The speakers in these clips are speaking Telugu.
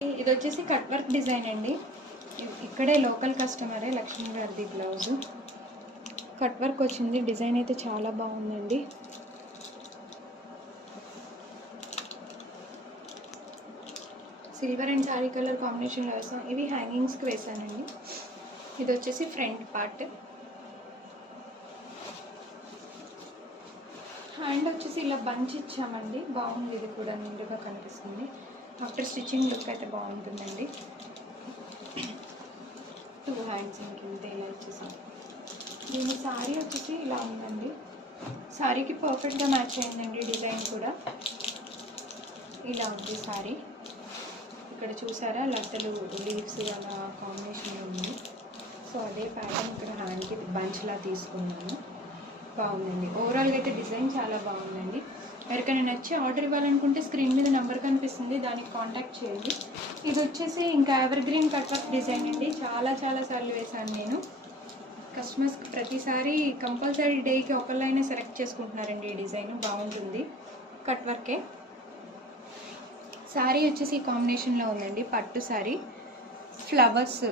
ఇది వచ్చేసి కట్ వర్క్ డిజైన్ అండి. ఇక్కడే లోకల్ కస్టమరే, లక్ష్మి గారిది బ్లౌజ్. కట్ వర్క్ వచ్చింది. డిజైన్ అయితే చాలా బాగుందండి. సిల్వర్ అండ్ సారీ కలర్ కాంబినేషన్లో వేసాం. ఇవి హ్యాంగింగ్స్కి వేసానండి. ఇది వచ్చేసి ఫ్రంట్ పార్ట్. హ్యాండ్ వచ్చేసి ఇలా బంచ్ ఇచ్చామండి. బాగుంది, ఇది కూడా నిండుగా కనిపిస్తుంది. ఆఫ్టర్ స్టిచ్చింగ్ లుక్ అయితే బాగుంటుందండి. 2 హ్యాండ్స్ ఇంకింతే ఇలా ఇచ్చేసాం. దీని శారీ వచ్చేసి ఇలా ఉందండి. శారీకి పర్ఫెక్ట్గా మ్యాచ్ అయిందండి. డిజైన్ కూడా ఇలా ఉంది శారీ. ఇక్కడ చూసారా లట్టలు లీవ్స్ అలా కాంబినేషన్ ఉంది. సో అదే ప్యాటర్న్ ఇక్కడ హ్యాండ్కి బంచ్లా తీసుకున్నాను. బాగుందండి. ఓవరాల్గా అయితే డిజైన్ చాలా బాగుందండి. ఎవరికైనా నచ్చి ఆర్డర్ ఇవ్వాలనుకుంటే స్క్రీన్ మీద నెంబర్ కనిపిస్తుంది, దానికి కాంటాక్ట్ చేయండి. ఇది వచ్చేసి ఇంకా ever green cut work design అండి. చాలా సార్లు వేశాను నేను. కస్టమర్స్కి ప్రతిసారి కంపల్సరీ డేకి ఒకళ్ళైనా సెలెక్ట్ చేసుకుంటున్నారండి. ఈ డిజైన్ బాగుంటుంది. కట్ వర్కే. శారీ వచ్చేసి కాంబినేషన్లో ఉందండి. పట్టు శారీ, ఫ్లవర్స్,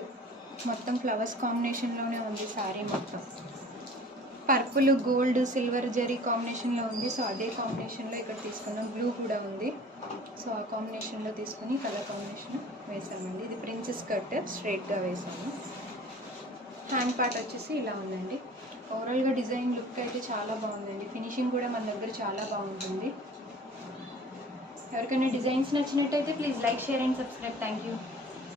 మొత్తం ఫ్లవర్స్ కాంబినేషన్లోనే ఉంది శారీ మొత్తం. పర్పుల్, గోల్డ్, సిల్వర్ జరీ కాంబినేషన్లో ఉంది. సో అదే కాంబినేషన్లో ఇక్కడ తీసుకున్నాం. బ్లూ కూడా ఉంది. సో ఆ కాంబినేషన్లో తీసుకుని కలర్ కాంబినేషన్ వేసామండి. ఇది ప్రిన్సెస్ కట్ స్ట్రైట్గా వేసాము. హ్యాండ్ పార్ట్ వచ్చేసి ఇలా ఉందండి. ఓవరాల్గా డిజైన్ లుక్ అయితే చాలా బాగుందండి. ఫినిషింగ్ కూడా మన దగ్గర చాలా బాగుంటుంది. ఎవరికైనా డిజైన్స్ నచ్చినట్టయితే please like, share and subscribe. Thank you.